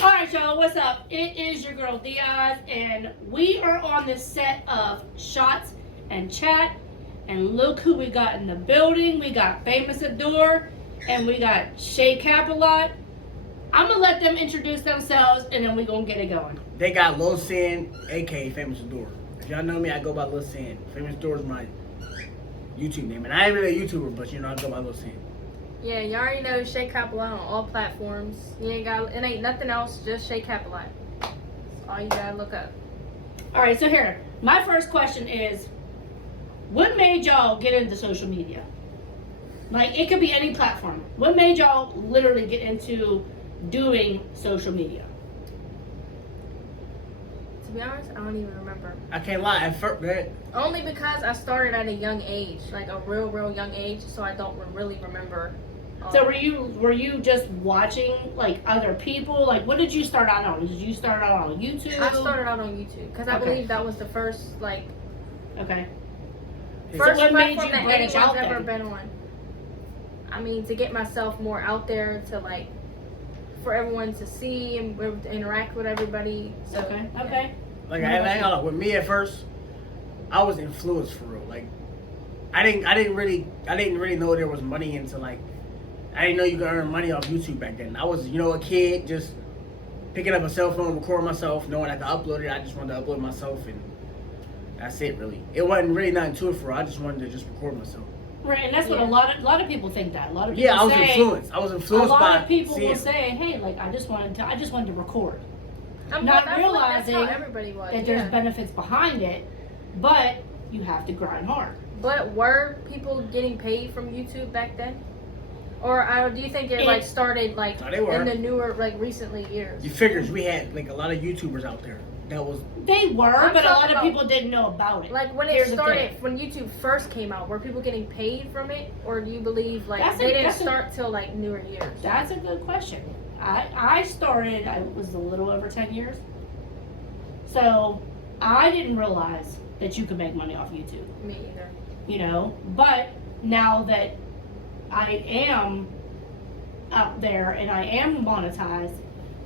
Alright, y'all, what's up? It is your girl Diaz, and we are on this set of shots and chat. And look who we got in the building. We got Famous Adore, and we got Shay Capalot. I'm gonna let them introduce themselves, and then we gonna get it going. They got Lil Sin, aka Famous Adore. If y'all know me, I go by Lil Sin. Famous Adore is my YouTube name, and I ain't really a YouTuber, but you know I go by Lil Sin. Yeah, you already know Shay Capalot on all platforms. You ain't got it ain't nothing else, just Shay Capalot. That's all you gotta look up. Alright, so here, my first question is, what made y'all get into social media? Like, it could be any platform. What made y'all literally get into doing social media? To be honest, I don't even remember. I can't lie, at first, man. Only because I started at a young age, like a real young age, so I don't really remember. So were you just watching like other people? Like, what did you start out on? Did you start out on YouTube? I started out on YouTube because I believe that was the first Okay. first so what made platform you that branch anyone's out ever then? been on. I mean, to get myself more out there, to for everyone to see and to interact with everybody. So, Okay. yeah. Okay. Like I ain't gonna lie, with me at first, I was influenced for real. Like I didn't really know there was money into I didn't know you could earn money off YouTube back then. I was, a kid just picking up a cell phone, recording myself, knowing I could upload it. I just wanted to upload myself, and that's it really. It wasn't really nothing to it for real. I just wanted to just record myself. Right, and that's what a lot of people think that. A lot of people Yeah, I was say, influenced. I was influenced by a lot of people seeing. will say, "Hey, I just wanted to record," Not not realizing that's how everybody was. that there's benefits behind it, but you have to grind hard. But were people getting paid from YouTube back then? Or do you think it started No, they were. in the newer recently years? You figures we had a lot of YouTubers out there that was. They were, I'm but a lot talking of about- people didn't know about it. Like when Here's it the started, thing. when YouTube first came out, were people getting paid from it, or do you believe they didn't that's start till newer years? That's a good question. I started, I was a little over 10 years. So I didn't realize that you could make money off YouTube. Me either. But now that I am out there and I am monetized,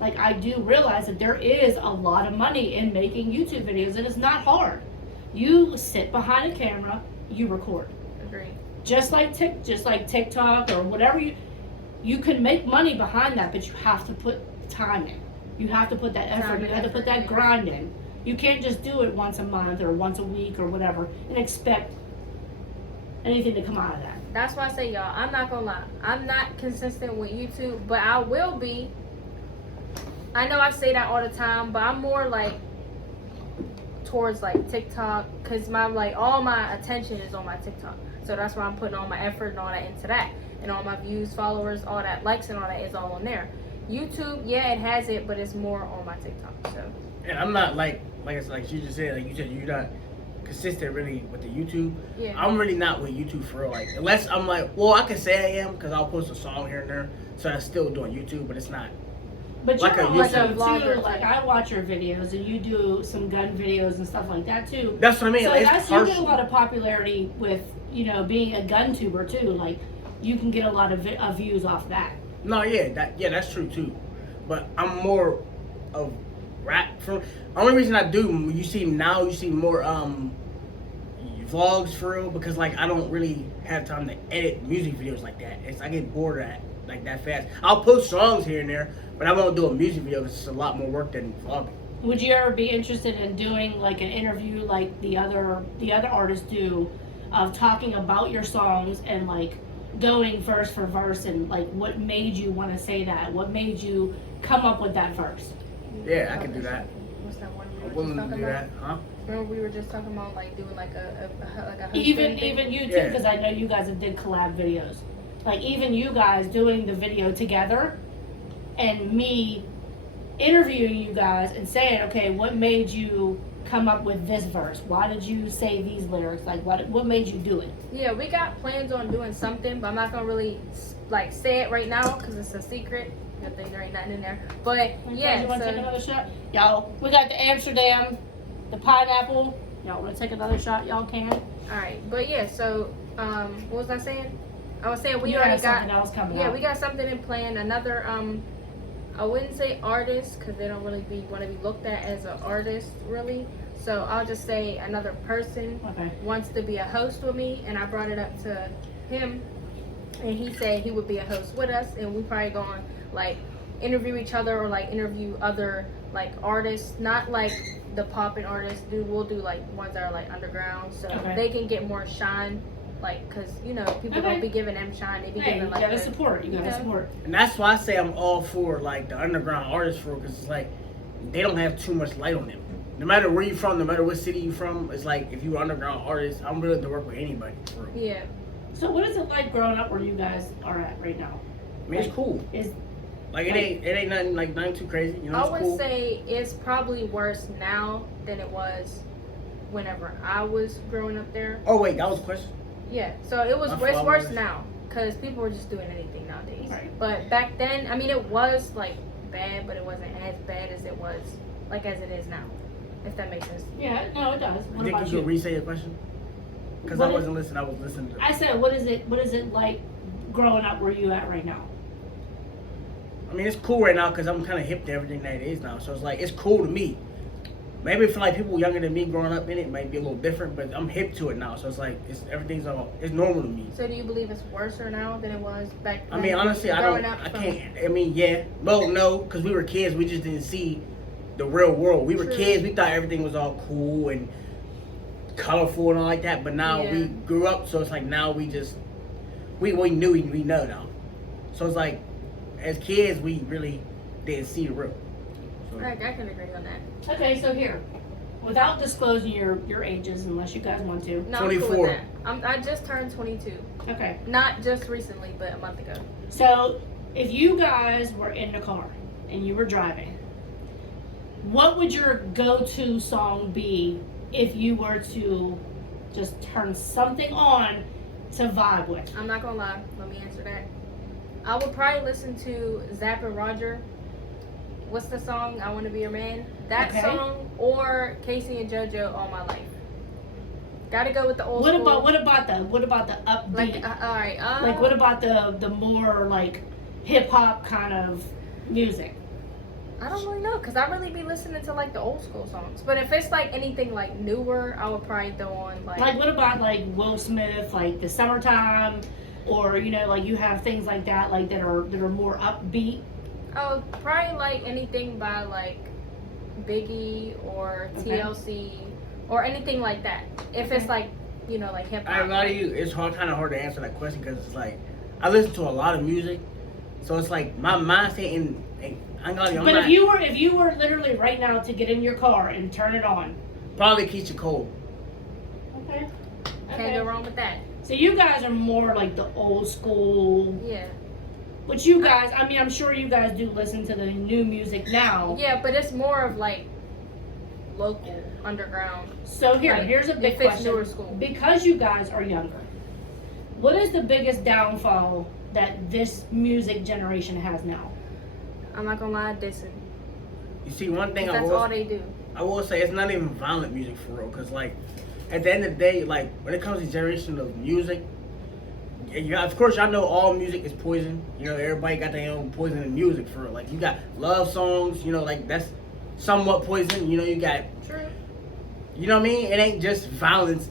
I do realize that there is a lot of money in making YouTube videos, and it's not hard. You sit behind a camera, you record. Agree. Just like TikTok or whatever you can make money behind that, but you have to put time in. You have to put that effort. You have to put that grind in. You can't just do it once a month or once a week or whatever and expect anything to come out of that. That's why I say, y'all, I'm not gonna lie. I'm not consistent with YouTube, but I will be. I know I say that all the time, but I'm more towards TikTok, because my all my attention is on my TikTok. So that's why I'm putting all my effort and all that into that. And all my views, followers, all that, likes and all that is all on there. YouTube, yeah, it has it, but it's more on my TikTok. So. And I'm not like you just said, you're not consistent really with the YouTube. Yeah. I'm really not with YouTube for real. Unless I'm I can say I am, because I'll post a song here and there, so I'm still doing YouTube, but it's not. But Like you're a also YouTube. too, Vlogger. I watch your videos and you do some gun videos and stuff like that too. That's what I mean. So It's you get a partial. lot of popularity with, being a gun tuber too. You can get a lot of views off that. No, that's true too. But I'm more of rap. Only reason I do, you see more vlogs for real, because I don't really have time to edit music videos like that. I get bored of that that fast. I'll post songs here and there, but I won't do a music video because it's a lot more work than vlogging. Would you ever be interested in doing an interview like the other artists do, of talking about your songs and going verse for verse, and what made you want to say that? What made you come up with that verse? Yeah, I can do that. What's that one we I'm were willing just to talking do about? that, huh? Remember we were just talking about doing a Even thing? you too, Yeah. because I know you guys have did collab videos. Even you guys doing the video together, and me interviewing you guys and saying, okay, what made you come up with this verse? Why did you say these lyrics? What made you do it? Yeah, we got plans on doing something, but I'm not gonna really say it right now because it's a secret. Good thing there ain't nothing in there. But yeah, You want to take another shot? Y'all, we got the Amsterdam, the pineapple. Y'all want to take another shot? Y'all can. all right. But yeah, so what was I saying? I was saying we You already have got something else coming yeah, up. we got something in plan. Another I wouldn't say artist because they don't really want to be looked at as an artist, really. So I'll just say another person wants to be a host with me, and I brought it up to him, and he said he would be a host with us, and we probably going like interview each other or like interview other like artists, not like the poppin' artists. We'll do like ones that are like underground, so they can get more shine. Like, cause you know people don't be giving them shine; they be giving like. You gotta support. You gotta support. And that's why I say I'm all for like the underground artists for, because it's like they don't have too much light on them. No matter where you from, no matter what city you from, it's like if you're an underground artist, I'm willing to work with anybody. For real. Yeah. So what is it like growing up where you guys are at right now? I mean, it's cool. Like it ain't nothing too crazy. You know, I it's would cool. say it's probably worse now than it was whenever I was growing up there. Oh wait, that was a question. Yeah, so it was It's worse now because people were just doing anything nowadays. Right. But back then, I mean, it was like bad, but it wasn't as bad as it was like as it is now. If that makes sense. Yeah, no, it does. What You about think you you? could re-say your question? Because I wasn't listening. I was listening. I said, what is it like growing up where you at right now? I mean, it's cool right now because I'm kind of hip to everything that it is now. So it's like, it's cool to me. Maybe for like people younger than me growing up in it might be a little different, but I'm hip to it now. So it's like, it's normal to me. So do you believe it's worse now than it was back then? I mean, honestly, I mean, yeah. Well, no, because we were kids. We just didn't see the real world. We were kids. We thought everything was all cool and colorful and all like that. But now we grew up. So it's like now we knew we know now. So it's like, as kids, we really didn't see the real. So. I can agree on that. Okay, so here, without disclosing your ages, unless you guys want to. No, 24. I'm cool with that. I just turned 22. Okay. Not just recently, but a month ago. So, if you guys were in the car and you were driving, what would your go-to song be if you were to just turn something on to vibe with? I'm not gonna lie. Let me answer that. I would probably listen to Zapp and Roger. What's the song? I Want to Be Your Man. That song, or Casey and JoJo, All My Life. Gotta go with the old school. What about the upbeat? Like, all right. Like, what about the more like hip hop kind of music? I don't really know, cause I really be listening to like the old school songs. But if it's like anything like newer, I would probably throw on like. Like, what about like Will Smith, like the Summertime, or you know, like you have things like that, like that are more upbeat. Oh, probably like anything by like Biggie or TLC or anything like that. If it's like, you know, like hip hop. I ain't lie to you, it's kind of hard to answer that question because it's like I listen to a lot of music, so it's like my mindset and I'm But if you were literally right now to get in your car and turn it on, probably Keisha Cole. Okay. Can't go wrong with that. So you guys are more like the old school. Yeah. But you guys, I mean, I'm sure you guys do listen to the new music now. Yeah, but it's more of like local, underground. So here's a big question. Newer school. Because you guys are younger, what is the biggest downfall that this music generation has now? I'm not gonna lie, dissing. You see, one thing that's all they do. I will say it's not even violent music for real, because like at the end of the day, like when it comes to generation of music, yeah, of course y'all know all music is poison. You know, everybody got their own poison in music for real. Like you got love songs, you know, like that's somewhat poison. You know, you got you know what I mean? It ain't just violence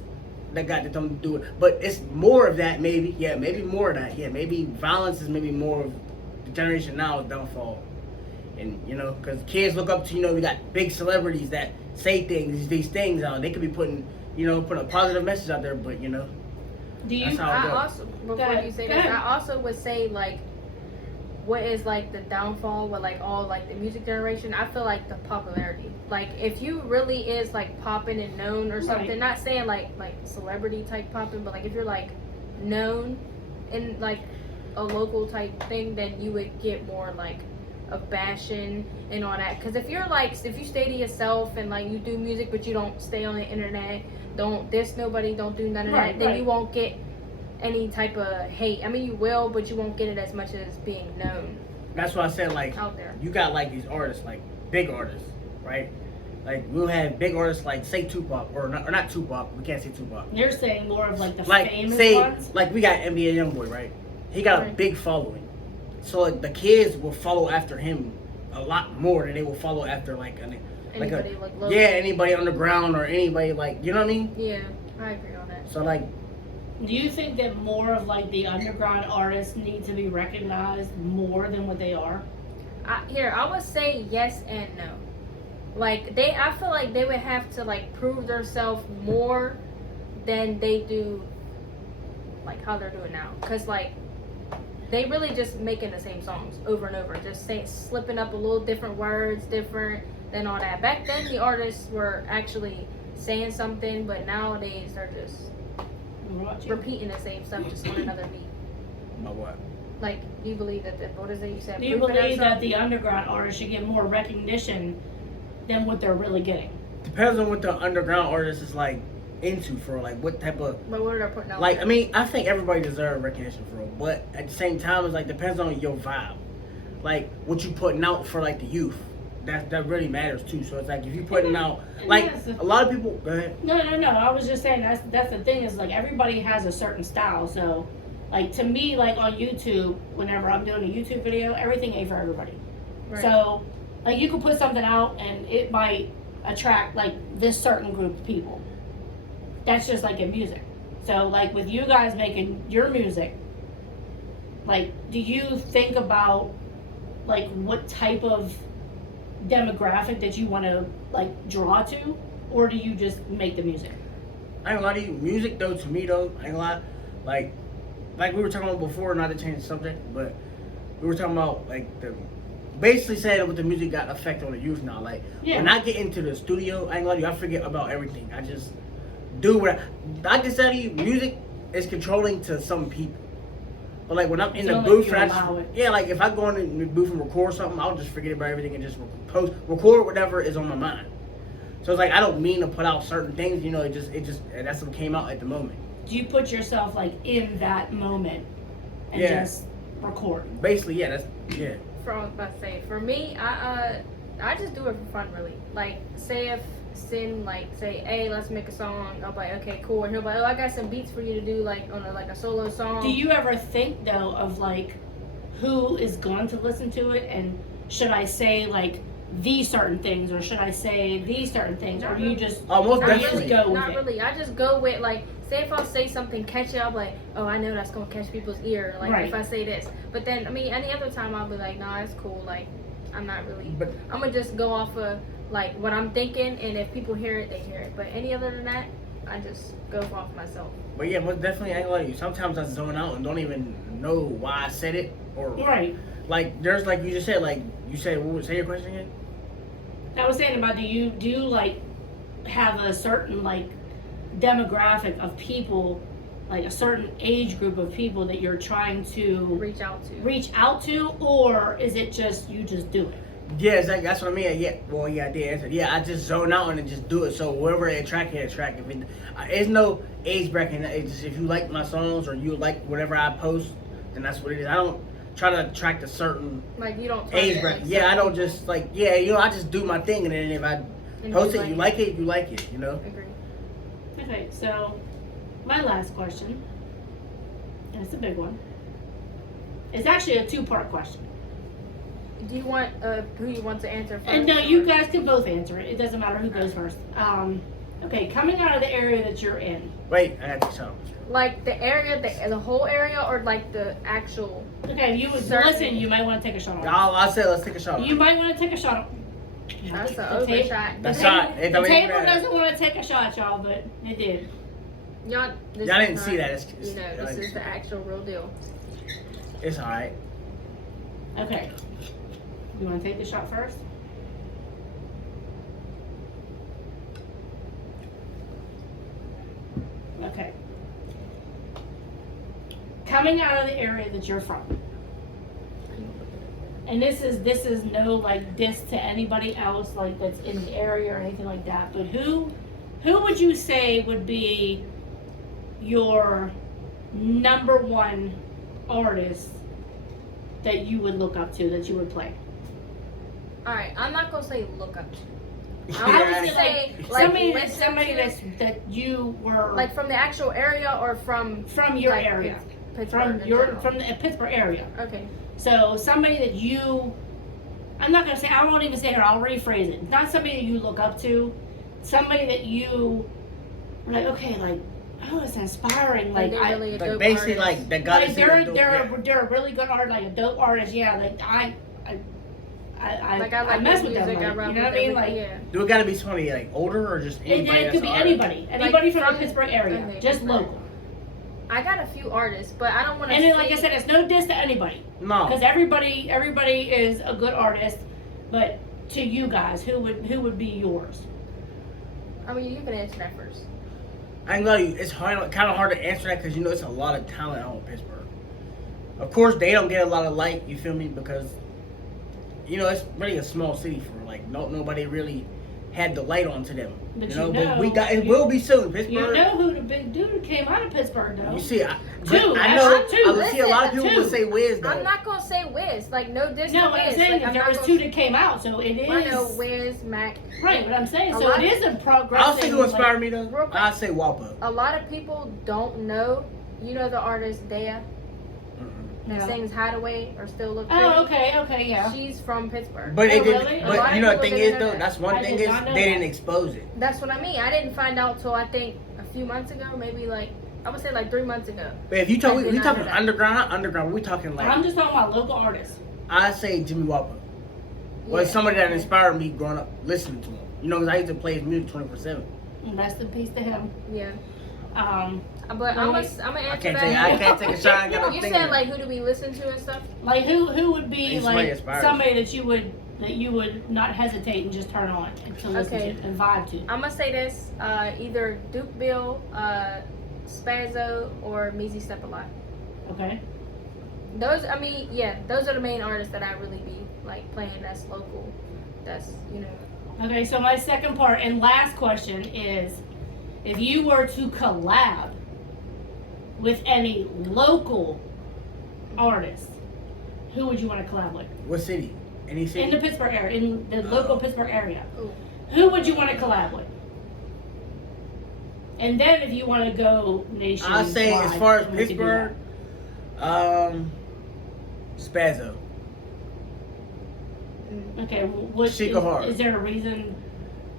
that got them to do it, but it's more of that maybe. Yeah, maybe more of that. Yeah, maybe violence is maybe more of the generation now's downfall. And you know, because kids look up to, you know, we got big celebrities that say these things out. They could be putting a positive message out there, but you know. Do you? I also, before you say this, I also would say like, what is like the downfall with like all like the music generation? I feel like the popularity. Like if you really is like popping and known or something, not saying like celebrity type popping, but like if you're like known in like a local type thing, then you would get more like of bashing and all that. Because if you stay to yourself and like you do music but you don't stay on the internet, don't diss nobody, don't do none of that, then you won't get any type of hate. I mean, you will, but you won't get it as much as being known. That's why I said like out there. You got like these artists, like big artists, right? Like we'll have big artists like say Tupac or not Tupac. We can't say Tupac. You're saying more of like the famous ones. Like we got NBA YoungBoy, right? He got a big following. So like, the kids will follow after him a lot more than they will follow after like Anybody like local. yeah, anybody underground or anybody like, you know what I mean? Yeah, I agree on that. So like, Do you think that more of like the underground artists need to be recognized more than what they are? I would say yes and no. Like I feel like they would have to like prove themselves more than they do, like how they're doing now. Cause like they really just making the same songs over and over, just slipping up a little different words, different than all that. Back then, the artists were actually saying something, but nowadays they're just repeating the same stuff, just on another beat. about what? Like, do you believe that what is it you said? Do you believe that the underground artists should get more recognition than what they're really getting? Depends on what the underground artist is like into for like what type of. But what are they putting out? Like, there? I mean, I think everybody deserves recognition for it, but at the same time, it's like depends on your vibe, like what you putting out for like the youth. That really matters too. So it's like if you putting out like a lot of people. Go ahead. No. I was just saying that's the thing is like everybody has a certain style. So, like to me, like on YouTube, whenever I'm doing a YouTube video, everything ain't for everybody. Right. So, like you could put something out and it might attract like this certain group of people. That's just like in music. So like with you guys making your music, like do you think about like what type of demographic that you want to like draw to, or do you just make the music? I ain't gonna lie to you. Music though, to me though, I ain't gonna lie. Like we were talking about before, not to change the subject, but we were talking about like the basically saying what the music got effect on the youth now. Like when I get into the studio, I ain't gonna lie to you, I forget about everything. I just do what I can say to you. Music is controlling to some people. But like when I'm in the booth, like if I go in the booth and record something, I'll just forget about everything and just record whatever is on my mind. So it's like I don't mean to put out certain things, you know. It just that's what came out at the moment. Do you put yourself like in that moment and just record? Basically, yeah. That's yeah. For I was about to say, for me, I just do it for fun, really. Like say if Sin like say, hey, let's make a song. I'll be like, okay, cool. And he'll be like, oh, I got some beats for you to do like on a solo song. Do you ever think though of like who is going to listen to it, and should I say like these certain things, or should I say these certain things, or do you just most definitely go with not it? Really. I just go with like say if I say something catchy, I'll be like, oh, I know that's gonna catch people's ear. Like if I say this, but then I mean any other time I'll be like, nah, it's cool. Like I'm not really. But I'm gonna just go off of like what I'm thinking, and if people hear it, they hear it. But any other than that, I just go off myself. But yeah, most definitely, I ain't gonna lie to you. Sometimes I zone out and don't even know why I said it, or like there's like you just said, like you said. Say your question again. I was saying about do you like have a certain like demographic of people, like a certain age group of people that you're trying to reach out to, or is it just you just do it? Yeah, exactly. That's what I mean. Yeah, well, yeah, I did answer. Yeah, I just zone out and just do it. So wherever it attract, it attract. If it, there's no age bracket. It's just if you like my songs or you like whatever I post, then that's what it is. I don't try to attract a certain like you don't age bracket. Yeah, I don't just like you know I just do my thing, and then if I post it, you like it, you like it. You know. Agree. Okay, so my last question, and it's a big one. It's actually a two-part question. Do you want who you want to answer first? And no, you guys can both answer it. It doesn't matter who goes first. Okay, coming out of the area that you're in. Wait, I got to tell. Like the area, the whole area, or like the actual. Okay, you would listen. You might want to take a shot. I said let's take a shot. You might want to take a shot. That's an over shot. The table doesn't want to take a shot, y'all, but it did. Y'all didn't see that. It's, this is the actual real deal. It's alright. Okay. You want to take the shot first? Okay. Coming out of the area that you're from, and this is no like diss to anybody else like that's in the area or anything like that, but who would you say would be your number one artist that you would look up to, that you would play? Alright, I'm not gonna say look up to. I would say like somebody that you were like from the actual area or from your like, area. Pittsburgh From the Pittsburgh area. Okay. So somebody that you I'm not gonna say, I won't even say her, I'll rephrase it. Not somebody that you look up to, somebody that you are like, okay, like, oh, it's inspiring. Like, they're really a Like dope basically, artist. like that got like us. they're a really good artist, like a dope artist. Yeah, like I mess with them. music, Like, I rock you know what I with mean? them, Like, yeah. Do it gotta be somebody like older or just anybody? it that's could be an artist? anybody from from- the Pittsburgh area, okay, just Pittsburgh. local. I got a few artists, but I don't want to. And then, like I said, it's no diss to anybody, No. because everybody is a good artist. But to you guys, who would be yours? I mean, you can answer that first. I ain't gonna lie, it's kind of hard to answer that because you know it's a lot of talent out in Pittsburgh. Of course, they don't get a lot of light. You feel me? Because you know it's really a small city for like nobody really had the light onto them. But But we got it. Will be soon, Pittsburgh. You know who the big dude who came out of Pittsburgh though? You see, I Two, know. that's two. I would see a lot of people Two. would say Wiz though. I'm not gonna say Wiz. Like no diss No, to what I'm Wiz. saying Like, is I'm there not was gonna two say- that came out, so it is. I know Wiz, Mac. Right, what I'm saying. A So lot it of- is a progressive. I'll say who inspired me though. Real quick. I'll say Wapa. A lot of people don't know. You know the artist Dea that No. sings Hideaway or Still Look Pretty. Oh, okay, yeah. She's from Pittsburgh. But Oh, it didn't. really? A lot But of you know the people thing didn't is know though. that. That's one I thing did is not know they that. didn't expose it. That's what I mean. I didn't find out till I think a few months ago, maybe like I would say like 3 months ago. But if you talk, I we did not talking know that. underground, not underground. We talking like I'm just talking about local artists. I say Jimmy Wapa. Was Yeah. somebody that inspired me growing up listening to him. You know, because I used to play his music 24/7. Rest in peace to him. Yeah. Um, But I'm gonna answer I can't that. take a shot. I got You said like who do we listen to and stuff? like who would be He's somebody like inspired. somebody that you would not hesitate and just turn on and to listen Okay. to and vibe to. I'm gonna say this: either Duke Bill, Spazzo, or Meezy Step a Lot. Okay. Those, I mean, yeah, those are the main artists that I really be like playing. That's local. That's Okay. So my second part and last question is, if you were to collab with any local artist, who would you want to collab with? What city? Any city? In the Pittsburgh area, in the local Pittsburgh area. Ooh. Who would you want to collab with? And then if you want to go nationwide. I'll say as far as we could do Pittsburgh, Spazzo. that. Okay, what She go hard. is there a reason?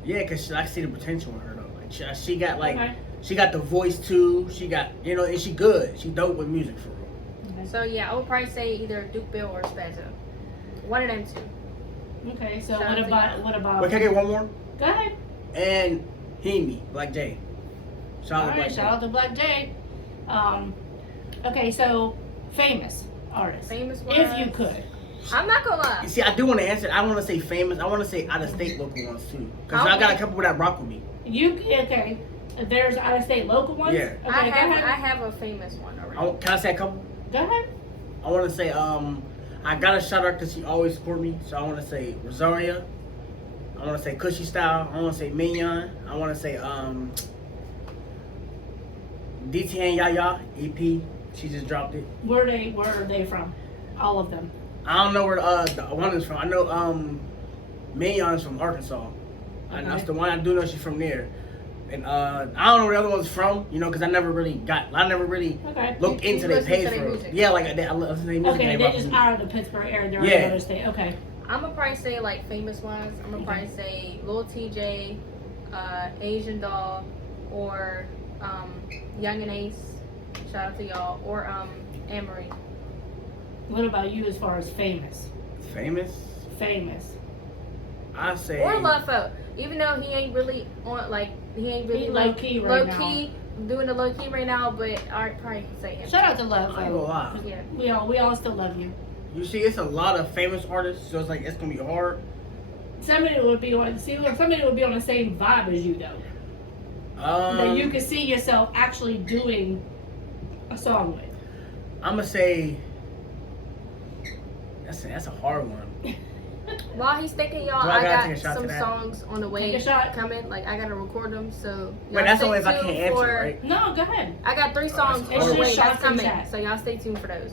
Yeah, cause I see the potential in her though. Like she got like Okay. she got the voice too. She got and she good. She dope with music for real. So yeah, I would probably say either Duke Bill or Spazzo. One of them two. Okay, so Shout out to what about? Wait, can I get one more? Go ahead. And Heemy, Black J. Shout All out to right, Black shout out to Black Jade. Okay, so famous artists, Famous if you ones. could. I'm not gonna You lie. see, I do want to answer. I want to say famous. I want to say out of state local ones too, cause I got a couple that rock with me. Okay? There's out of state local ones. Yeah. Okay, I go ahead. have a famous one already. Can I say a couple? Go ahead. I want to say I got to shout out because she always support me. So I want to say Rosaria. I want to say Cushy Style. I want to say Mignon. I want to say DT and Yaya EP. She just dropped it. Where are they from? All of them. I don't know where the one is from. I know Mignon's from Arkansas. And that's the one I do know she's from there. And I don't know where the other one's from, because I never really Okay. looked You into their listen to page their for music. Yeah, like I listen to their music. Okay, and they rock just with me. out of the Pittsburgh area. They're Yeah. in another state. Okay. I'm gonna probably say like famous ones. I'm gonna probably say Lil TJ, Asian Doll, or Young and Ace. Shout out to y'all. Or Amory. What about you as far as famous? Famous? Famous. I say Or Lofo. Even though he ain't really on he ain't really He like low-key right low key doing the low key right now, but I probably can say him. Shout out to Love. I ain't gonna lie. Yeah. We all still love you. You see, it's a lot of famous artists, so it's like it's gonna be hard. Somebody would be on the same vibe as you though. That you could see yourself actually doing a song with. I'm gonna say that's a hard one. While he's thinking, y'all, Do I I gotta got take a shot some to that? songs on the way Take a shot. coming. Like I gotta record them, so. But y'all that's stay only if I tuned can't answer, for- right? No, go ahead. I got 3 songs It's on the just way. shots That's in coming, chat. so y'all stay tuned for those.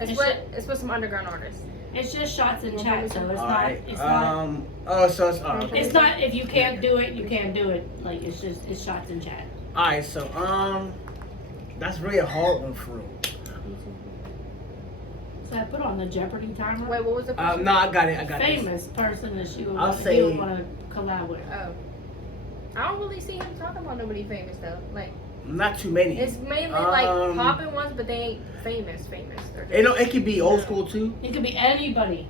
It's with some underground artists. It's just shots in chat, so it's All not. right. It's not. Oh, so it's all right. It's not. If you can't do it, you can't do it. Like it's shots in chat. All right. So that's really a hard one for real. that put on the Jeopardy timer? Wait, what was the question? No, I got it. This. Famous person that she would I'll want, say- he would want to collab with. Oh. I don't really see him talking about nobody famous though. Like, Not too many. it's mainly like popping ones, but they ain't famous. They're just- It could be old school too. It could be anybody.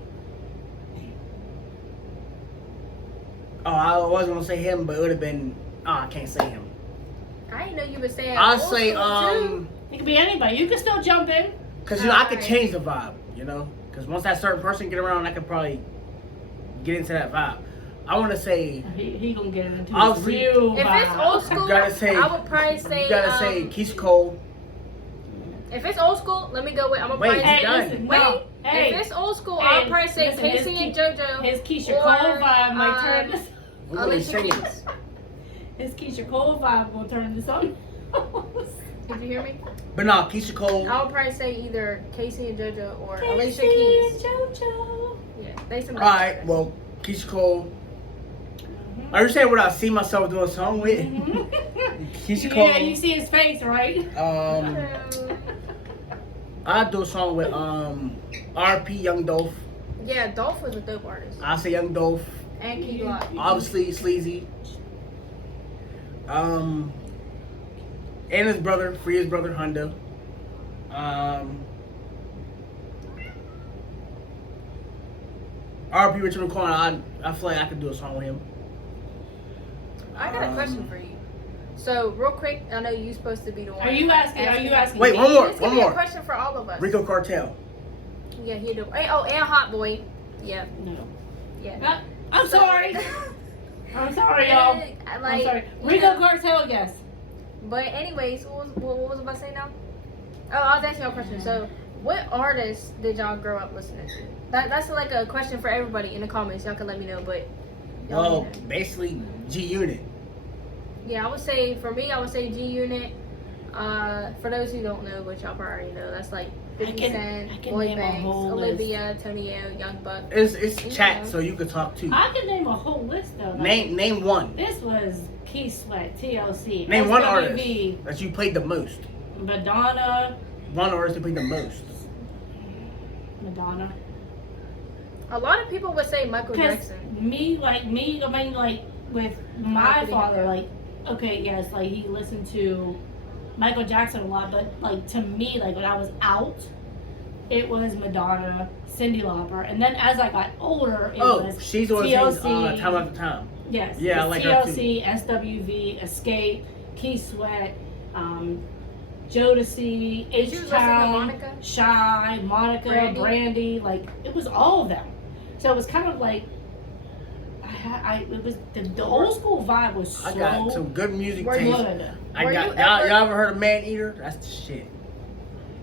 Oh, I was gonna say him, but it would have been. Oh, I can't say him. I didn't know you were saying. I'll old say school, too. It could be anybody. You can still jump in. because I could Alright. change the vibe. Because once that certain person get around, I could probably get into that vibe. I want to say. He gonna get into I'll his see- real If vibe. it's old school, gotta say- I would probably say. You gotta say Keisha Cole. If it's old school, let me go with. I'm gonna Wait, probably Hey, say. done. listen, Wait, no. Hey, if it's old school, Hey, I'll probably say listen, his Casey and Ke- JoJo. his Keisha or, Cole vibe might turn this. We're gonna Alicia sing it. Keys. His Keisha Cole vibe will turn this on. Did you hear me? But no, Keisha Cole. I would probably say either Casey and JoJo or Casey Alicia Keys. and JoJo. Yeah, they some. All right, well, Keisha Cole. Are you saying what I see myself doing a song with? Keisha Cole. Yeah, you see his face, right? I'd do a song with RP Young Dolph. Yeah, Dolph was a dope artist. I say Young Dolph. And Key Glock. Obviously Sleazy. And his brother, free his brother Honda. RP Richard McCoy, I feel like I could do a song with him. I got a question for you. So, real quick, I know you're supposed to be the one. Are you asking? Wait, me? one more. This could One be a more. question for all of us. Rico Cartel. Yeah, he do. Hey, oh, and Hot Boy. Yeah, No. yeah. I'm So- sorry. I'm sorry, y'all. I'm sorry. Rico Cartel, yes. But anyways, what was I about to say now? Oh, I was asking y'all a question. So, what artists did y'all grow up listening to? That's like a question for everybody in the comments. Y'all can let me know. But y'all Well, let me know. basically G Unit. Yeah, I would say for me, I would say G Unit. For those who don't know, which y'all probably already know, that's like 50 I Cent, can Boy name a Banks, whole Olivia, Tony L, Young Buck. It's Yeah. chat, so you could talk too. I can name a whole list though. Name one. This was Key Sweat, TLC, Name one SWV, artist that you played the most. Madonna. One artist that played the most. Madonna. A lot of people would say Michael Because Jackson. I mean, like with my father, like, okay, yes, like he listened to Michael Jackson a lot, but like to me, like when I was out, it was Madonna, Cyndi Lauper, and then as I got older, it was she's the one that sings TLC. Time After Time. Yes, Yeah, I it's like her too. TLC, SWV, Escape, Key Sweat, Jodeci, Did you listen to Monica? Shy, Monica, Brandy? Brandy, like it was all of them. So it was kind of like it was the old school vibe was so I got some good music Were you- taste. good. I Were got you y'all, ever- y'all ever heard of Man Eater? That's the shit.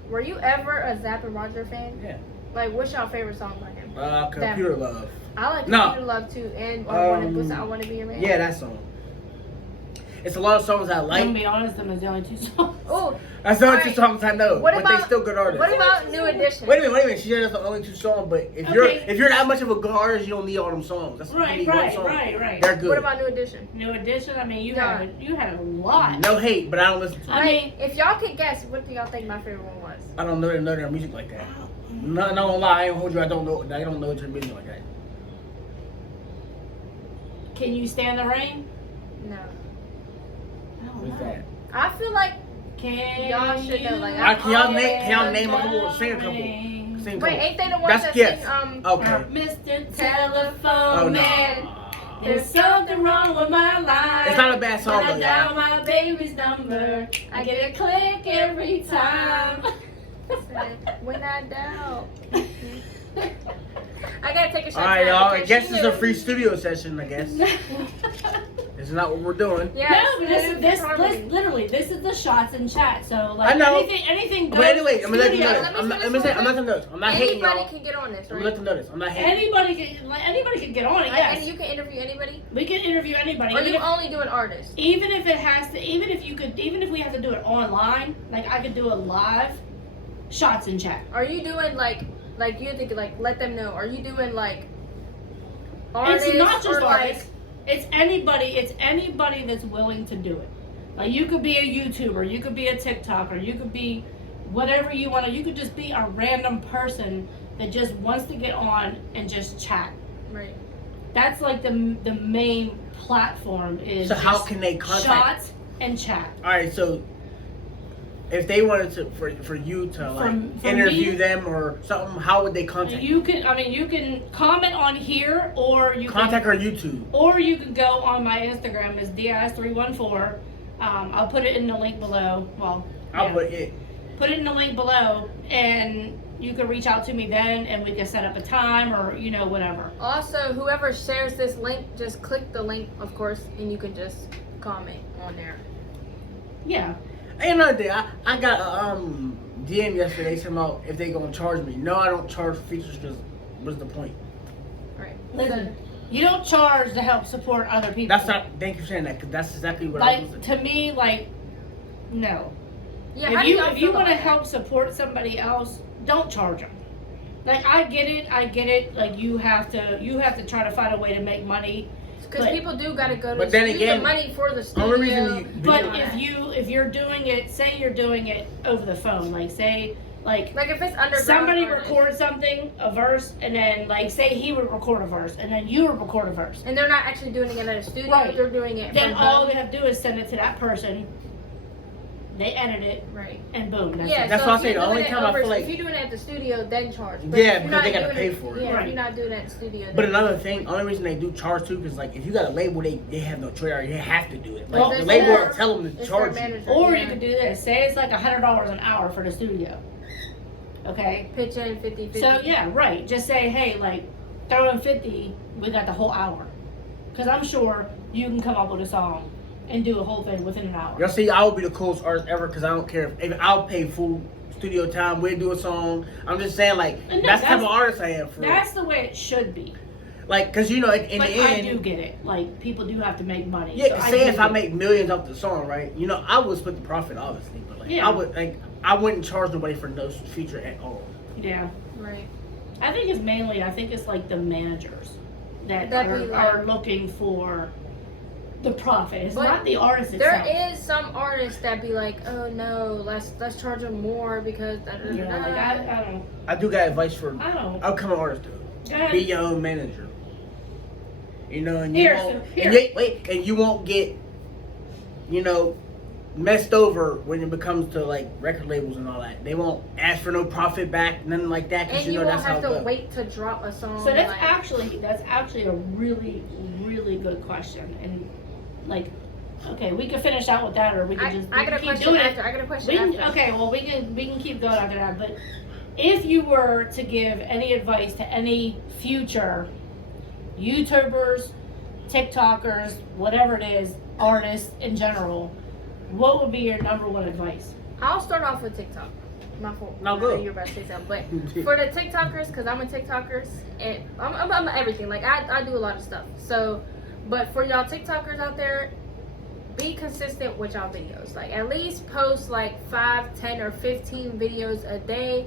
Were you ever a Zapp and Roger fan? Yeah. Like, what's your favorite song by him? Computer Love. I like No. Computer Love too, and I Wanna Be Your Man. Yeah, that song. It's a lot of songs I I'm like. gonna be honest, them is the only two songs. Oh, That's the only Alright. two songs I know, What but about- they still good artists. what about New Edition? Wait a minute. She said that's the only two songs, but if you're that much of a good artist, you don't need all them songs. That's you Right, need one right, song. right. They're good. What about New Edition? New Edition. I mean, you Yeah. had a lot. No hate, but I don't listen to. I mean, if y'all could guess, what do y'all think my favorite one was? I don't know their music like that. No, gonna lie, I ain't hold you. I don't know their music like that. can you stand the rain? No. I don't What's know. that? I feel like Can Y'all should know, like, Alright, can y'all I- name a couple? Sing a couple. rain? Sing a wait, couple. ain't they the ones That's that Gift. sing Okay. Mr. Telephone Oh Man, no. there's something wrong with my life. It's not a bad song When I though, dial y'all. my baby's number, I get a click every time. when I doubt. I gotta take a shot. All right, tonight y'all. I because guess she this is a knew. free studio session. I guess this is not what we're doing. Yeah, No, but literally, this is the shots and chat. So like I know. anything goes. But anyway, I'm gonna let you know studio. this. Let me I'm finish not real gonna know this. I'm not hating Anybody y'all. can get on this, I'm right? gonna let them know this. I'm not hating. Anybody can get on it. Yes, And you can interview anybody. we can interview anybody. Or Even you if, only do an artist. even if it has to, even if we have to do it online, like I could do it live, shots and chat. Are you doing like you think like let them know? Are you doing like artists? It's not just or, artists. It's anybody that's willing to do it. Like you could be a YouTuber, you could be a TikToker, you could be whatever you want to. You could just be a random person that just wants to get on and just chat. Right. That's like the main platform is. So how just can they contact? shots and chat. All right, so if they wanted to for you to like From interview me? them or something, how would they contact You can comment on here, or you contact can, her YouTube? or you can go on my Instagram is DIS314. I'll put it in the link below. Well, I'll yeah. Put it in the link below, and you can reach out to me then, and we can set up a time or whatever. Also, whoever shares this link, just click the link, of course, and you can just comment on there. Yeah. Ain't another thing. I got a DM yesterday talking about if they gonna charge me. No, I don't charge for features because what's the point? Right. Listen, you don't charge to help support other people. That's not. Thank you for saying that because that's exactly what I was. like to me. Like, no. Yeah. How do y'all If feel you want to about help support somebody else, don't charge them. Like, I get it. Like, you have to try to find a way to make money. Because But- people do gotta go to But then use again, the money for the only reason studio. you- But Yeah. if you're doing it, say you're doing it over the phone, like say like Like if it's underground. somebody artists, records something, a verse, and then like say he would record a verse, and then you would record a verse. and they're not actually doing it at a studio, Right. they're doing it Then from all home. they have to do is send it to that person. They edit it, Right. and boom, that's Yeah, it. That's so why I if say you're the only doing it time I over- feel like- if you're doing it at the studio, then charge. But Yeah, if you're because not they gotta doing pay for it. Yeah, Right. if you're not doing it at the studio. But then- another thing, only reason they do charge too, because like if you got a label, they have no choice. They have to do it. Like Well, the it's label their- will tell them to it's charge their you. manager. Or Yeah. you could do this. Say it's like $100 an hour for the studio. Okay. Pitch in 50-50. So yeah, right. Just say, hey, like, throw in 50. We got the whole hour. Because I'm sure you can come up with a song and do a whole thing within an hour. Y'all see, I would be the coolest artist ever because I don't care if I'll pay full studio time. We'll do a song. I'm just saying, like No, that's the type of artist I am. For real. That's the way it should be. Like, because you know, in But the end, I do get it. Like, people do have to make money. yeah. So 'Cause I say do if I get make millions off the song, right? You know, I would split the profit, obviously, but like Yeah. I would like I wouldn't charge nobody for no feature at all. it. Yeah. Right. I think it's like the managers that That are, we are like. looking for the profit. It's But not the artist itself. There is some artists that be like, oh no, let's charge them more because. Yeah, like I I do got advice for don't. upcoming artists though. Go ahead. Be your own manager. You know, and you Here, won't, so and here. and you won't get, you know, messed over when it becomes to like record labels and all that. They won't ask for no profit back, nothing like that, because And you you know won't that's how have it to goes. wait to drop a song. So that's like, actually a really, really good question. And like, okay, we can finish out with that, or we can just I got a keep question doing after. it. I got a question We can, after. okay, well we can keep going after that. But if you were to give any advice to any future YouTubers, TikTokers, whatever it is, artists in general, what would be your number one advice? I'll start off with TikTok. My fault. No, I go. know you're about to say something, but for the TikTokers, because I'm a TikToker, and I'm everything. Like I do a lot of stuff. So, but for y'all TikTokers out there, be consistent with y'all videos. Like at least post like 5, 10, or 15 videos a day.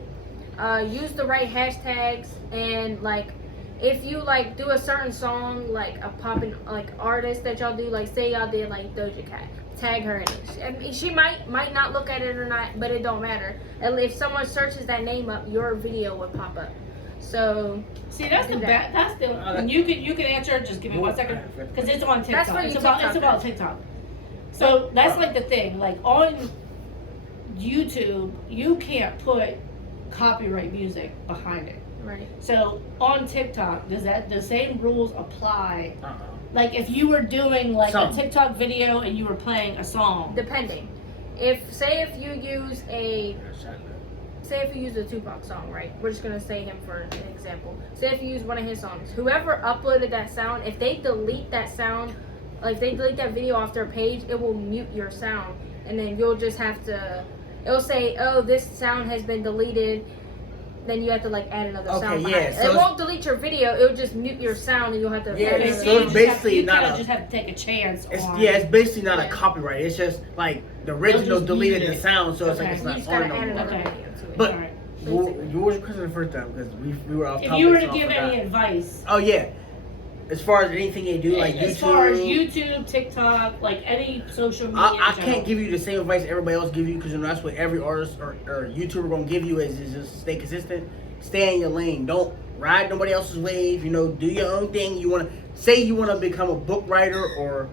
Use the right hashtags, and like if you like do a certain song, like a poppin' like artist that y'all do, like say y'all did like Doja Cat, tag her in it. I mean, she might not look at it or not, but it don't matter. And if someone searches that name up, your video would pop up. So See, that's Do the that. bad. That's the. And you can answer. Just give me 1 second, because it's on TikTok. That's for you It's about TikTok. So that's like the thing. Like on YouTube, you can't put copyright music behind it. right, So on TikTok, does that the same rules apply? Uh-uh. Like if you were doing like Some. a TikTok video and you were playing a song. depending. If you use a Tupac song, right? We're just gonna say him for an example. Say if you use one of his songs, whoever uploaded that sound, if they delete that sound, like if they delete that video off their page, it will mute your sound, and then you'll just have to. It'll say, "Oh, this sound has been deleted." Then you have to like add another Okay, sound. yeah, behind it. so It won't delete your video. It'll just mute your sound, and you'll have to. Yeah, add Okay, another so you it's just basically you not kinda a- just have to take a chance It's on. it's basically not Yeah. a copyright. It's just like the original just deleted mute the it. sound, so it's like Okay. it's You not just on gotta no add more. another Okay. video to it. But- Alright. What was your question the first time? Because we were off If topic. you were so to I give forgot. any advice, Oh yeah, as far as anything they do, like as YouTube. far as YouTube, TikTok, like any social media. I can't give you the same advice everybody else give you, because that's what every artist or YouTuber gonna give you is just stay consistent, stay in your lane. Don't ride nobody else's wave. Do your own thing. You want to become a book writer, or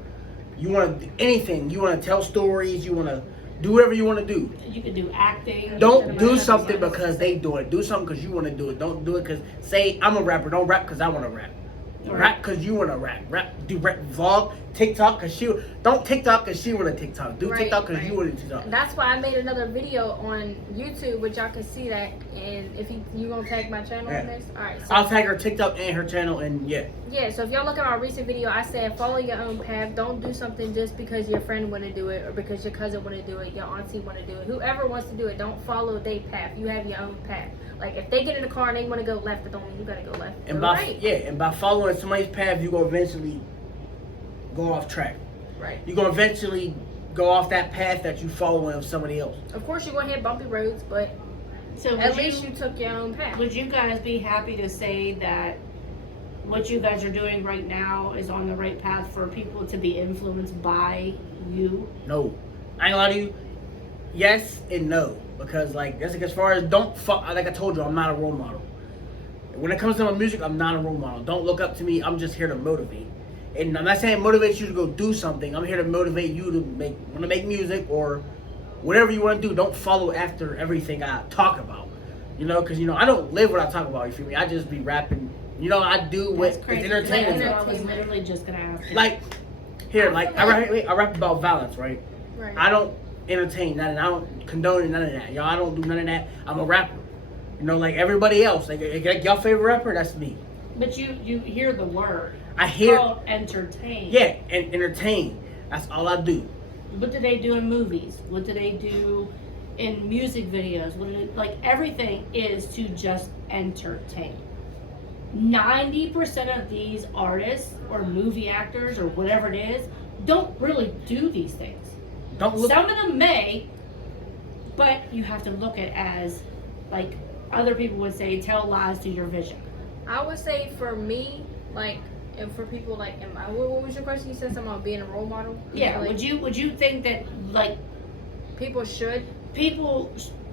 you want to anything. You want to tell stories. You want to do whatever you want to do. You can do acting. Don't do something because they do it. Do something because you want to do it. Don't do it because, say, I'm a rapper. Don't rap because I want to rap. Rap because you want to rap. Do rap, vlog, TikTok because she don't TikTok because she want to TikTok. Do TikTok because you want to TikTok. That's why I made another video on YouTube, which y'all can see that. And if you gonna tag my channel on this, all right. So I'll tag her TikTok and her channel, and yeah. So if y'all look at our recent video, I said follow your own path. Don't do something just because your friend want to do it, or because your cousin want to do it, your auntie want to do it. Whoever wants to do it, don't follow their path. You have your own path. Like if they get in the car and they want to go left, it don't mean you gotta go left. And go by right. and by following somebody's path, you gonna eventually go off track. Right. You're gonna eventually go off that path that you following of somebody else. Of course, you're gonna hit bumpy roads, but so at least you took your own path. Would you guys be happy to say that what you guys are doing right now is on the right path for people to be influenced by you? No, I ain't gonna lie to you. Yes and no, because like that's like as far as like I told you, I'm not a role model. When it comes to my music, I'm not a role model. Don't look up to me. I'm just here to motivate. And I'm not saying motivate you to go do something. I'm here to motivate you to want to make music or whatever you want to do. Don't follow after everything I talk about. Because I don't live what I talk about. You feel me? I just be rapping. I do what is entertaining. I was literally just gonna ask you. Like here, like I rap about violence, right? Right. I don't entertain none of that. I don't condone none of that. I don't do none of that. I'm a rapper. Like everybody else. Like y'all favorite rapper, that's me. But you hear the word. I hear called entertain. Yeah, and entertain. That's all I do. What do they do in movies? What do they do in music videos? Everything is to just entertain. 90% of these artists or movie actors or whatever it is don't really do these things. Some of them may, but you have to look at it as, like other people would say, tell lies to your vision. I would say for me, and for people what was your question? You said something about being a role model. Yeah. Would you think that people should?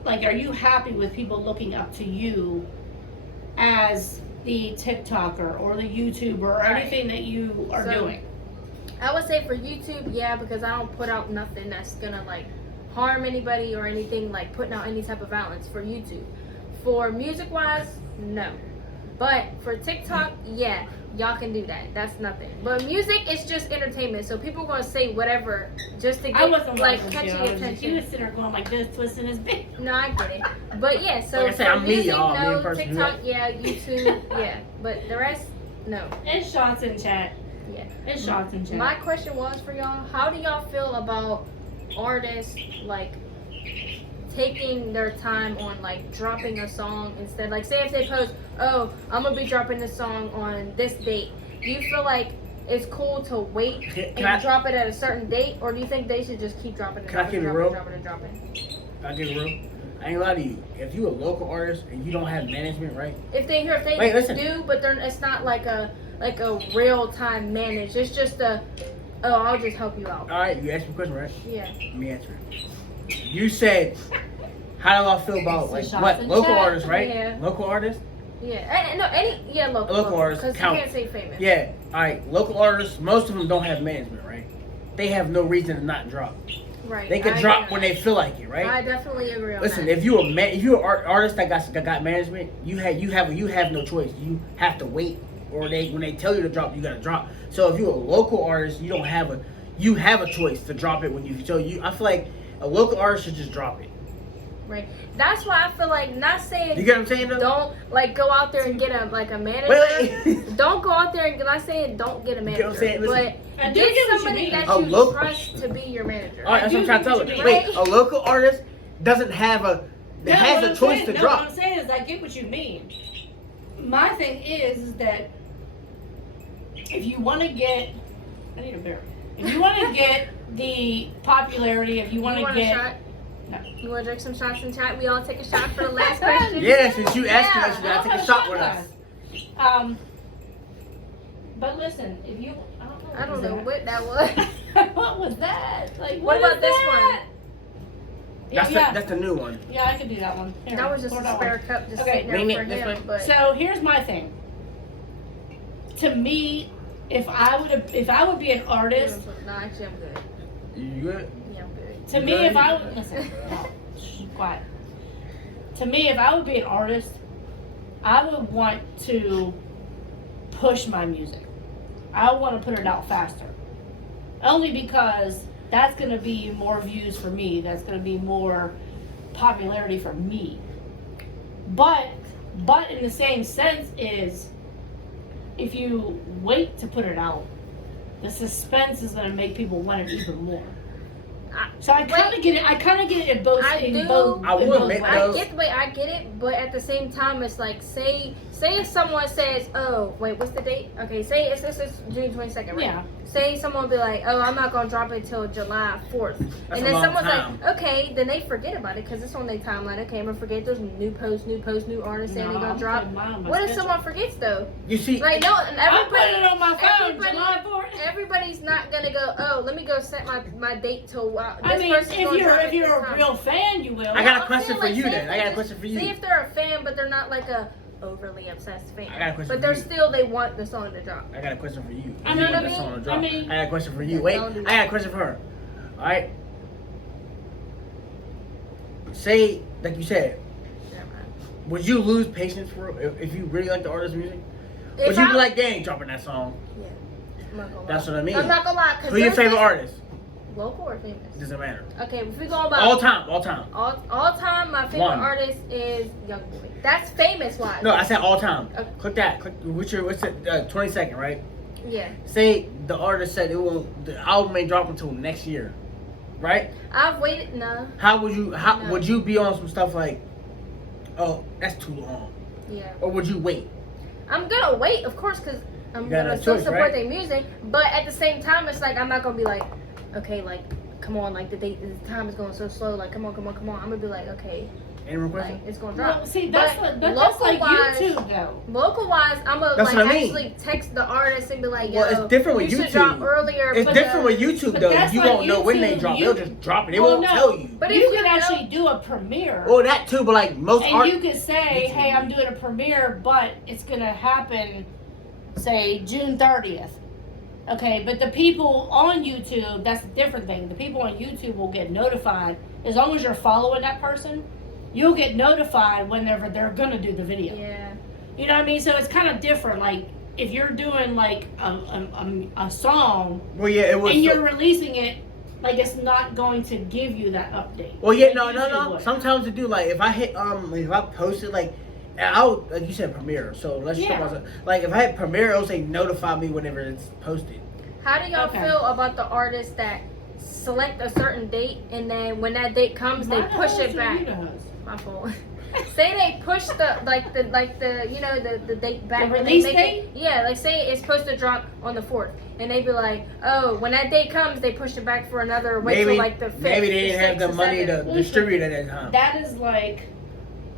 Are you happy with people looking up to you as the TikToker or the YouTuber or anything that you are doing? I would say for YouTube, yeah, because I don't put out nothing that's gonna harm anybody or anything putting out any type of violence for YouTube. For music wise, no. But for TikTok, yeah, y'all can do that. That's nothing. But music is just entertainment, so people are gonna say whatever just to get catchy attention. He was sitting there going like this, twisting his big. No, I get it. But yeah, so like I said, for I'm music, no, TikTok, yeah, YouTube, yeah. But the rest, no. It's shots in chat. Yeah. It's shots in chat. My question was for y'all, how do y'all feel about artists taking their time on dropping a song instead? Say if they post, oh, I'm gonna be dropping this song on this date. Do you feel like it's cool to wait and drop it at a certain date, or do you think they should just keep dropping it? Can I keep it real? I keep it real. I ain't lie to you. If you a local artist and you don't have management, right? If they do, but it's not like a real time manage. It's just I'll just help you out. All right, you asked me a question, right? Yeah. Let me answer it. You said, how do I feel about local artists, right? Yeah. Local artists? Yeah. Local artists. Because you can't say famous. Yeah. All right. Local artists. Most of them don't have management, right? They have no reason to not drop. Right. They can drop when they feel like it, right? I definitely agree on Listen, that. if you're an artist that got management, you have no choice. You have to wait, or when they tell you to drop, you gotta drop. So if you're a local artist, you have a choice to drop it when you. So I feel like a local artist should just drop it. Right. That's why I feel not saying. You get what I'm saying though? Don't go out there and get a manager. Wait. Don't go out there and not saying don't get a manager. You know what I'm saying? Listen, but get somebody that you trust to be your manager. All right, that's what I'm trying to tell you. Wait, a local artist doesn't have has a choice to drop. What I'm saying is I get what you mean. My thing is that if you want to get, I need a beer. If you want to get the popularity, if you want to get. A shot? No. You want to drink some shots in chat? We all take a shot for the last question? Yeah, since you asked us, you got to take a shot with us. But listen, if you, I don't know what that was. What was that? Like, What about this one? That's the new one. Yeah, I could do that one. Here, That was just pour a that spare one. cup just Okay, sitting there bring it for this him. way. But So here's my thing. To me, if I would be an artist, no, actually, I'm good. You good? Yeah, I'm good. to me, if I would listen, no, shh, quiet. To me, if I would be an artist, I would want to push my music. I would want to put it out faster. Only because that's going to be more views for me. That's going to be more popularity for me. But in the same sense is, if you wait to put it out, the suspense is going to make people want it even more. So I kind of get it. I kind of get it in both. I in do. both I in will both admit, ways. though- I get it, but at the same time, it's like, say if someone says, oh, wait, what's the date? Okay, say it's June 22nd, right? Yeah. Say someone will be like, oh, I'm not going to drop it till July 4th. That's and a then long someone's time. like, okay, then they forget about it because it's on their timeline. Okay, I'm going to forget there's new post, new artists saying they're going to drop. What if someone forgets, though? You see, Like, no, and I put everybody, it on my phone. everybody- July 4th. everybody's not going to go, oh, let me go set my date till, wow, this I mean, person's gonna drop if it you're this a time. real fan, you will. I got a I'm question saying, for like, you say then. if I they got a just- question for See you. if they're a fan, but they're not like a overly obsessed fan. I got a question But for they're you. still, they want the song to drop. I got a question for you. I You mean- want this song to drop. I mean- I got a question for you. Wait, Don't do I that. got a question for her. All right. Say, like you said, Never mind. would you lose patience for if you really like the artist's music? If Would you be I'm- like, they ain't dropping that song? Yeah. I'm not gonna That's lie. what I mean. I'm not gonna lie. Cause Who's your there's favorite this- artist? Local or famous? Doesn't matter. Okay, if we go about All time. all time, my favorite One. artist is Young Boy. That's famous wise. No, I said all time. Okay. Click that. Click. What's it? 22nd, right? Yeah. Say the artist said it won't. The album ain't drop until next year, right? I've waited. No. How would you? How No. would you be on some stuff like? Oh, that's too long. Yeah. Or would you wait? I'm gonna wait, of course, because I'm You got gonna no still choice, support right? their music. But at the same time, it's like I'm not gonna be like, okay, like, come on, like the time is going so slow. Like, come on. I'm gonna be like, okay, Any more like questions? it's gonna drop. Well, see, that's But that's like local-wise- YouTube though. Local wise, I'm gonna That's like what I mean. actually text the artist and be like, yo, Well, it's different with you should YouTube. drop earlier. It's but different with YouTube but though. that's You like won't know when they YouTube. drop. You- They'll just drop it. They Well, won't no. tell you. But you if can you actually know- do a premiere. Well, that too, but like most And art. you could say, hey, I'm doing a premiere, but it's going to happen, say, June 30th. Okay, but the people on YouTube, that's a different thing. The people on YouTube will get notified. As long as you're following that person, you'll get notified whenever they're going to do the video. Yeah. You know what I mean? So it's kind of different. Like, if you're doing, like, a song Well, yeah, it was. and you're releasing it, like, it's not going to give you that update. Well, yeah, Like no. YouTube would. Sometimes it do. Like if I hit if I post it like I'll like you said Premiere. So let's just talk Yeah. about like if I hit Premiere, it'll say notify me whenever it's posted. How do y'all Okay. feel about the artists that select a certain date and then when that date comes, they Am I the push host it or back? you the host? My fault. Say they push the you know the date back. The and release they make date? It, yeah, like say it's supposed to drop on the 4th, and they be like, oh, when that date comes, they push it back for another. Wait Maybe till like the 5th. maybe they didn't have the money to Listen, distribute it at that time. That is like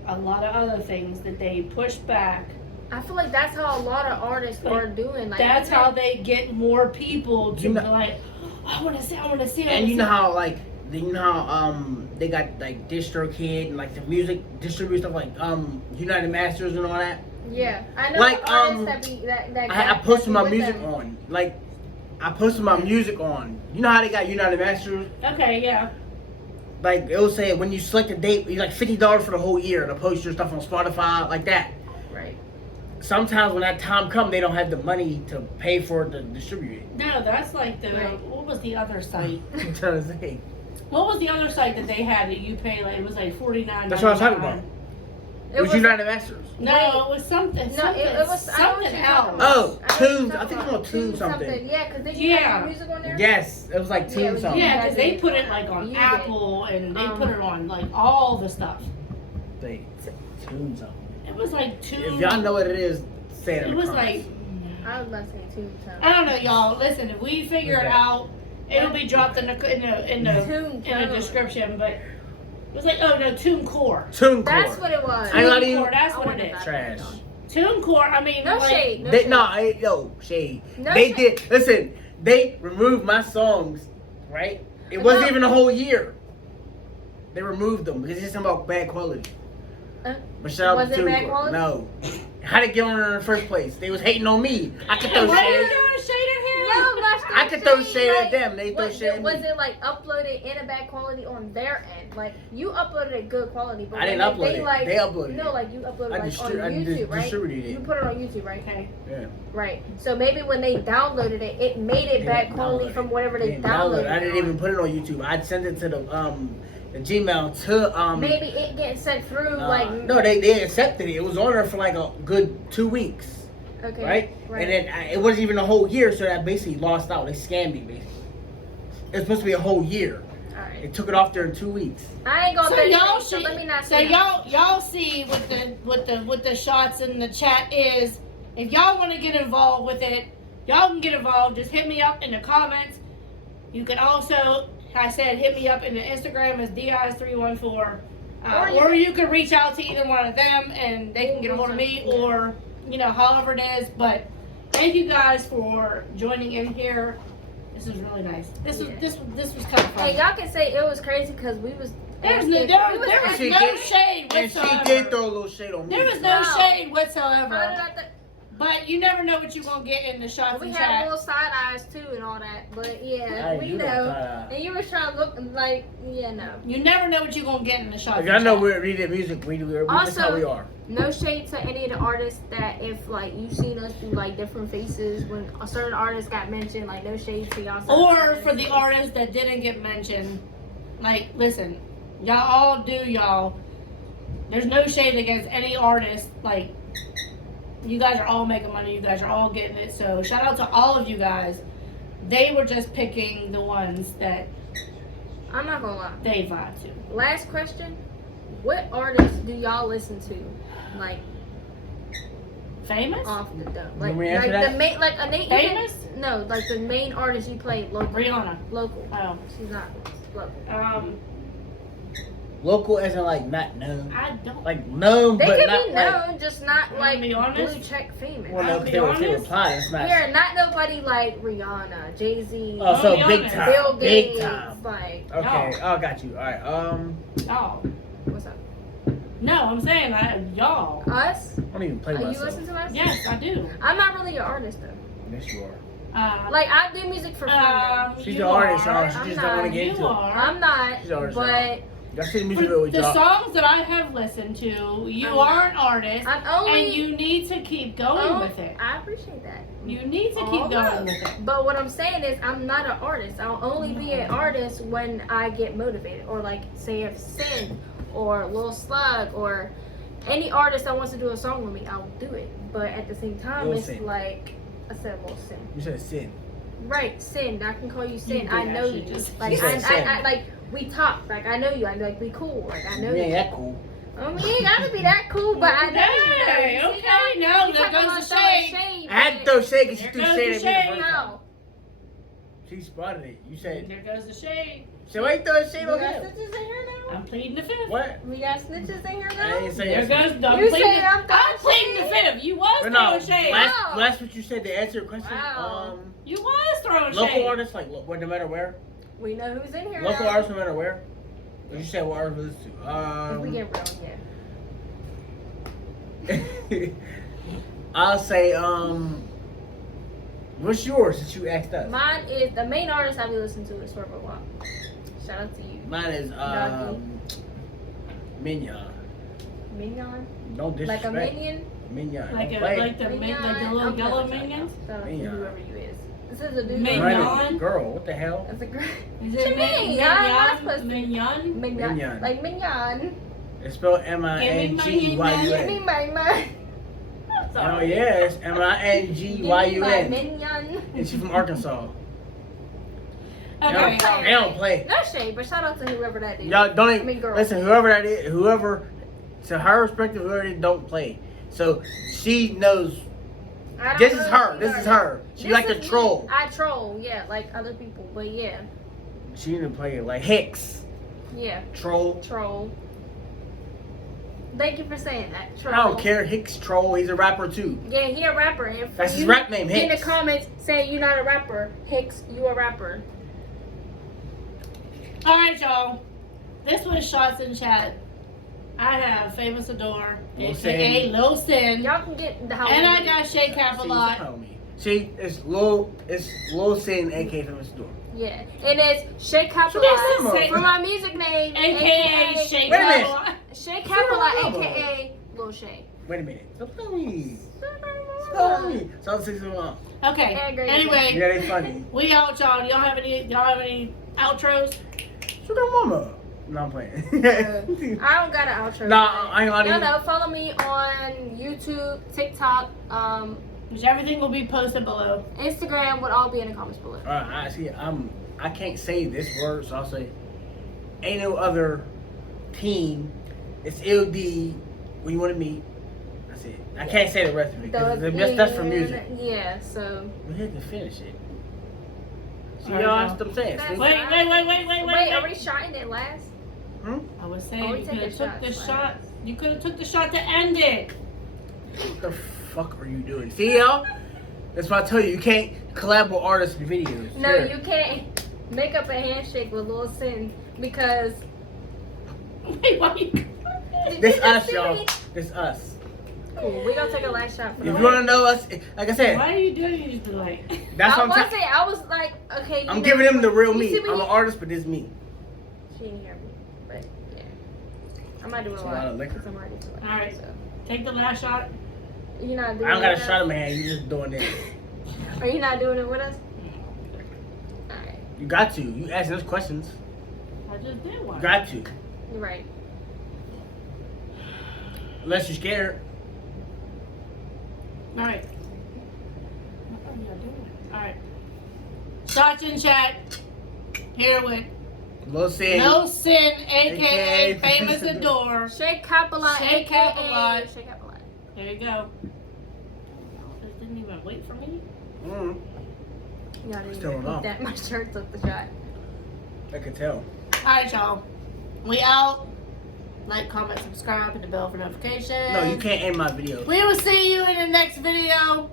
a lot of other things that they push back. I feel like that's how a lot of artists Like, are doing. Like That's even- how they get more people to You know- be like, I want to see, I want to see. And you know how like they got like DistroKid and like the music distribute stuff like United Masters and all that. Yeah, I know Like, the artists that be that. I posted that my be with music them. on. Like I posted my music on. You know how they got United Masters? Okay, yeah. Like it will say when you select a date, you like $50 for the whole year to post your stuff on Spotify like that. Right. Sometimes when that time comes, they don't have the money to pay for it to distribute it. No, that's like the, Right. what was the other site? I'm trying to say. What was the other site that they had that you pay, like, it was like $49.99? That's what I was talking about. It was United Masters. No, Wait. it was something, No, something, it was I know what something you're else. talking about. Oh, I know what Tunes. you're I think talking it's about. called Tunes something. Yeah, because they Yeah. have music on there. Yes, it was like Yeah, Tunes it was- something. Yeah, because they put it like on You did. Apple and they put it on like all the stuff. They Tunes something. It was like two. If y'all know what it is, say it in It the was comments. like, I was about to say Tune I don't know, y'all. Listen, if we figure it Okay. out, it'll be dropped in the Tune. description. But it was like, oh no, TuneCore. TuneCore. That's what it was. I ain't gonna lie to you. TuneCore, that's I what wouldn't it have is. got that Trash. done. TuneCore, I mean, No like, shade. No They, shade. no, yo, shade. No They shade. did. Listen, they removed my songs, right? It wasn't No. even a whole year. They removed them because it's about bad quality. But shout out Was to it bad TuneCore. quality? No. How did it get on there in the first place? They was hating on me. I could throw why are you shade. throwing shade at him? No, I'm not I could throw shade like, at them. They throw shade at me. Was it like uploaded in a bad quality on their end? Like you uploaded it good quality, but I didn't when upload they, it. like, They uploaded No, it. like you uploaded I like on I YouTube, right? distributed it. You put it on YouTube, right? Okay. Yeah. Right. So maybe when they downloaded it, it made it They bad didn't quality download from it. whatever they Didn't download downloaded. it. I didn't it on. even put it on YouTube. I sent it to the Gmail to Maybe it getting sent through like no, they accepted it. It was on there for like a good 2 weeks, okay, right? And then it wasn't even a whole year, so that basically lost out. They scammed me, basically. It's supposed to be a whole year. All right. They took it off there in 2 weeks. I ain't gonna So say y'all so see, let me not so say that. y'all see with the shots in the chat is if y'all want to get involved with it, y'all can get involved. Just hit me up in the comments. You can also, I said, hit me up in the Instagram as DIs314, or you can reach out to either one of them and they can get a hold of me, or however it is. But thank you guys for joining in here. This was really nice. This was kind of fun. Hey, y'all can say it was crazy because we was. There was asking- no She shade And whatsoever. she did throw a little shade on me. There was no Wow. shade How whatsoever. did I But you never know what you're gonna get in the shots we and had chat. little side eyes too and all that, but yeah, I we do got know. side eye. And you was trying to look like, yeah, no. You never know what you're gonna get in the shots. Like, and I know chat. we're reading music. That's how we are. No shade to any of the artists that if like you've seen us do like different faces when a certain artist got mentioned, like no shade to y'all. certain Or artists. for the artists that didn't get mentioned, like listen, y'all all do y'all. There's no shade against any artist. Like you guys are all making money. You guys are all getting it. So shout out to all of you guys. They were just picking the ones that I'm not gonna lie. they vibe to. Last question: what artists do y'all listen to? Like Famous? off the dome, Can like we answer the that? main, like a name. Famous? No, like the main artist you play local. Rihanna. Local. Oh. She's not local. Local as in like not known. I don't. Like known, They but can not be like. known, just not Wanna like be honest? blue check famous. Well, no, I'll because be they were honest. replying. It's not. Yeah, not nobody like Rihanna, Jay-Z, Oh, so I'll be big honest. time. Bill Big Gates, time. like Okay. Oh, got you. All right. Y'all. what's up? No, I'm saying y'all. Us? I don't even play Are you myself. listening to us? Yes, I do. I'm not really your artist though. Yes, you are. Like I do music for fun. though. She's you the artist, y'all. are. She I'm just don't want to not. get You into it. are. I'm not, She's already but Y'all see the For music video we the dropped. songs that I have listened to, you I'm are not. an artist, I'm only. and you need to keep going with it. I appreciate that. You need to keep All going right. with it. But what I'm saying is, I'm not an artist. I'll only be an artist when I get motivated, or like say if Sin or Lil Slug or any artist that wants to do a song with me, I'll do it. But at the same time, Lil it's Sin. like I said, Lil Sin. You said Sin. Right, Sin. I can call you Sin. did I know actually you. just- Like You said Sin. I like we talk. Like I know you. I like we cool. Like I know You you. ain't that cool. I mean, you ain't gotta be that cool, but I know you. Hey, though. okay, See, no, you there talking goes about the throwing shade. I had to but- throw shade because she There threw goes shade the at me the shade. first time. No. She spotted it. You said, There goes the shade. so why you throwing shade We on got him? snitches in here now. Uh, I'm pleading the fifth. What? We got snitches in here I now. didn't say There that. goes the You pleading. said I'm I'm pleading the throwing fifth. You was But no, throwing shade. Wow. that's what you said to answer your question. Wow. You was throwing Local shade. artists, like, no matter where. We know who's in here Local now. artists, no matter where. You said what artists we listen If we to. get real, yeah. I'll say, what's yours that you asked us? Mine is the main artist I be listening to is Swerve Walk. Shout out to you. Mine is, Doggy. Minion. Mignon? Don't Like disrespect. a minion? Minion. Like Don't a, play. like the Mignon? little I'm yellow gonna shout minions. out. Shout out to Mignon. whoever you is. This is a dude. Mignon. Right, a girl. What the hell? That's a girl. Is What you mean? I'm not supposed to. Mignon? Mignon. Mignon. Like mignon. It's spelled M-I-N-G-Y-U-N. Give me my. Oh yeah, it's Give me my M-I-N-G-Y-U-n. minion. And she's from Arkansas. Okay. They don't play. No shade, but shout out to whoever that is. Y'all don't I even mean, girl. listen. Whoever that is, whoever, to her perspective, whoever it is, don't play. So she knows. I don't This know is who her. you This are. is her. She This like to is me. troll. I troll, yeah, like other people, but yeah, She didn't play it like Hicks. yeah, Troll. troll. Thank you for saying that. I Troll. don't care. Hicks troll. He's a rapper too. Yeah, he a rapper. And for That's his you rap name, in the Hicks. comments saying you're not a rapper, Hicks, you a rapper. Alright, y'all. This was Shots in Chat. I have Famous Adore, Lil aka Lil Sin. Y'all can get the house. And I got Shay Cap a lot. See, it's Lil Sin, aka Famous Door. Yeah, and it's Shay Say- Capalot for my music name, AKA Shay Wait a minute. Cap. Shay Capalot, aka Lil Shay. Wait a minute. Don't tell me. Tell me. So 6-1. Okay. Anyway, Yeah, they funny. we out, y'all. Y'all have any outros? Sugar mama. No, I'm playing. I don't got an outro. Nah, I ain't lying to you. No, follow me on YouTube, TikTok, Which everything will be posted below. Instagram would all be in the comments below. I see. I can't say this word, so I'll say, ain't no other team. It's LD when you want to meet. That's it. I can't say the rest of it. 'Cause that's for music. Yeah, so. We had to finish it. See, Alright, y'all, y'all. that's what I'm saying. That's See? Wait, are we shotting it last? I was Oh, saying we you could have taking took the shots, shot. right? You could have took the shot to end it. What the fuck are you doing? See, y'all? That's what I tell you. You can't collab with artists in videos. No, Sure. you can't make up a handshake with Lil Sin because. Wait, why you? Did This you just us, see y'all. me? This us. Cool. We gonna take a last shot for If the you way. want to know us, like I said, Why are you doing it? Just like. that's I what I'm wasn't. I was like, okay. I'm giving them the real you me. see when I'm you- an artist, but this me. She didn't hear me, but yeah. I'm not doing It's a a lot. lot of liquor. 'Cause I'm already doing All right. So. Take the last shot. You're not doing I don't it got a with shot us? in my hand. You just doing this. Are you not doing it with us? Alright. You got to. You asking us questions. I just did one. You got to. You're right. Unless you're scared. All right. All right. Shots in Chat. Here with Lil Sin. No Sin, aka AKA Famous Adore. Shay Capalot, Shay aka Capalot. Shay Capalot. There you go. This didn't even wait for me. Mm, Y'all didn't Still even on. peep that. My shirt took the shot. I can tell. All right, y'all. We out. Like, comment, subscribe, hit the bell for notifications. No, you can't end my video. We will see you in the next video.